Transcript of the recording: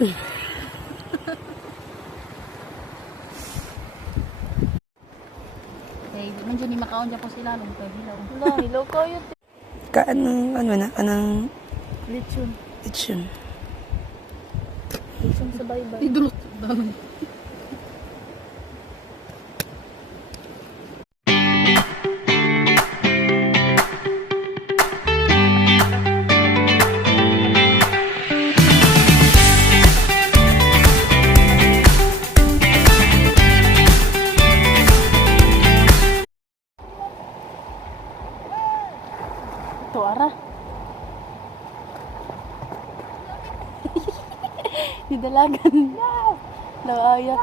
Eh, man dyan ni makaon dyan po sila. Nung kay hilaw. Wala, hilaw kayo. Kanang Lechon. lechon. Lechon sa baybay. Idulot. Dalang. Ito, ara. Didalagan. Lawaya.